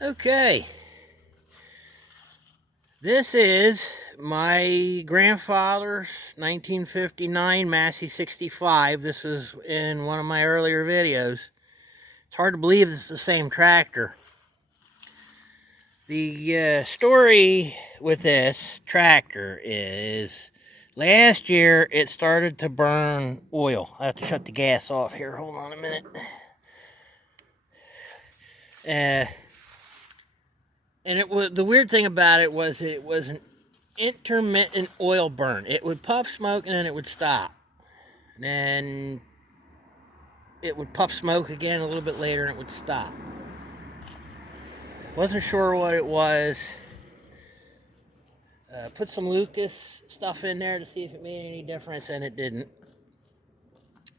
Okay, this is my grandfather's 1959 Massey 65. This was in one of my earlier videos. It's hard to believe it's the same tractor. The story with this tractor is last year it started to burn oil. I have to shut the gas off here. Hold on a minute. And it was the weird thing about it was it was an intermittent oil burn. It would puff smoke and then it would stop. And then it would puff smoke again a little bit later and it would stop. Wasn't sure what it was. Put some Lucas stuff in there to see if it made any difference, and it didn't.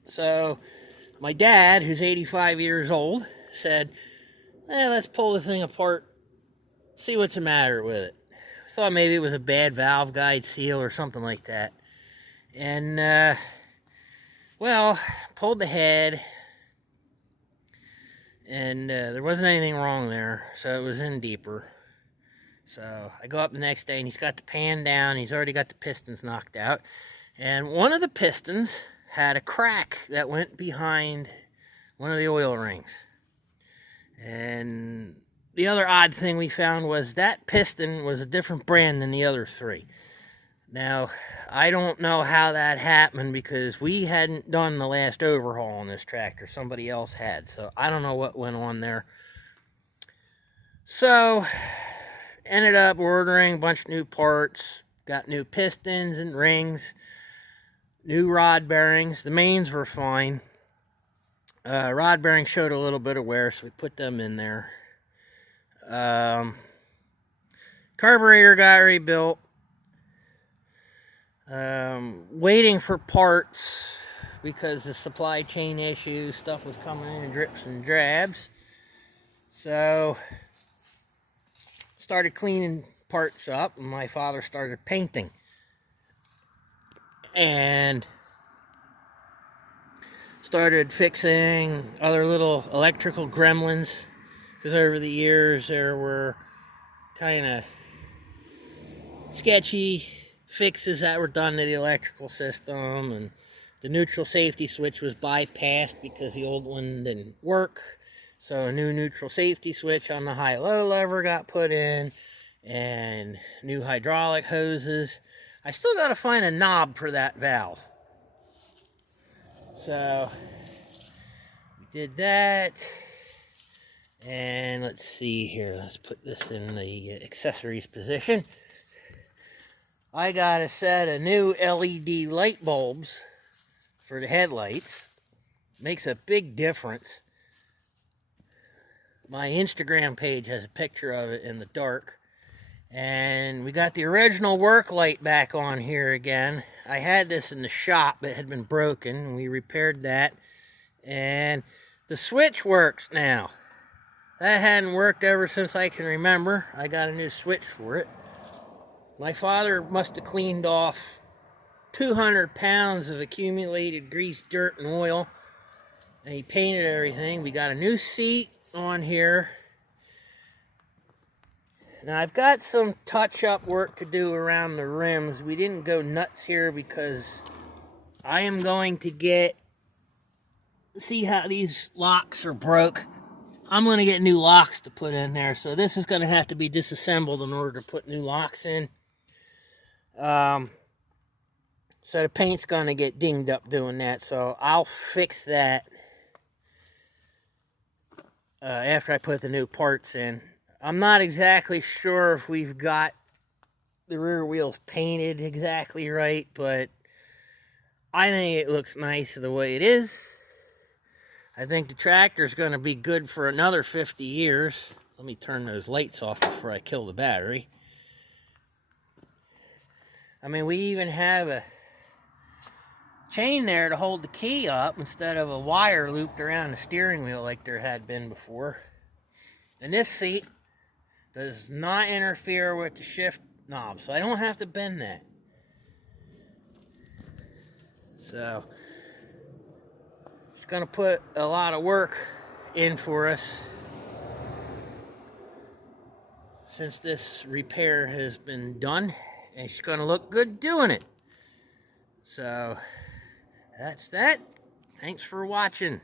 So my dad, who's 85 years old, said, let's pull the thing apart, see what's the matter with it. I thought maybe it was a bad valve guide seal or something like that. And, pulled the head, and there wasn't anything wrong there, so it was in deeper. So I go up the next day, and he's got the pan down. He's already got the pistons knocked out. And one of the pistons had a crack that went behind one of the oil rings. And the other odd thing we found was that piston was a different brand than the other three. Now, I don't know how that happened because we hadn't done the last overhaul on this tractor. Somebody else had. So I don't know what went on there. So ended up ordering a bunch of new parts, got new pistons and rings, new rod bearings. The mains were fine. Rod bearings showed a little bit of wear, so we put them in there. Carburetor got rebuilt. Waiting for parts because of supply chain issues. Stuff was coming in drips and drabs. So started cleaning parts up, and my father started painting. And started fixing other little electrical gremlins, because over the years there were kind of sketchy fixes that were done to the electrical system, and the neutral safety switch was bypassed because the old one didn't work. So a new neutral safety switch on the high-low lever got put in, and new hydraulic hoses. I still got to find a knob for that valve. So we did that. And let's see here. Let's put this in the accessories position. I got a set of new LED light bulbs for the headlights. Makes a big difference. My Instagram page has a picture of it in the dark. And we got the original work light back on here again. I had this in the shop. It had been broken, and we repaired that. And the switch works now. That hadn't worked ever since I can remember. I got a new switch for it. My father must have cleaned off 200 pounds of accumulated grease, dirt, and oil. And he painted everything. We got a new seat on here. Now I've got some touch-up work to do around the rims. We didn't go nuts here because I am going to see how these locks are broke. I'm going to get new locks to put in there. So this is going to have to be disassembled in order to put new locks in. So the paint's going to get dinged up doing that. So I'll fix that after I put the new parts in. I'm not exactly sure if we've got the rear wheels painted exactly right, but I think it looks nice the way it is. I think the tractor's going to be good for another 50 years. Let me turn those lights off before I kill the battery. I mean, we even have a chain there to hold the key up instead of a wire looped around the steering wheel like there had been before. And this seat does not interfere with the shift knob, so I don't have to bend that. So it's going to put a lot of work in for us. since this repair has been done. It's going to look good doing it. So, that's that. Thanks for watching.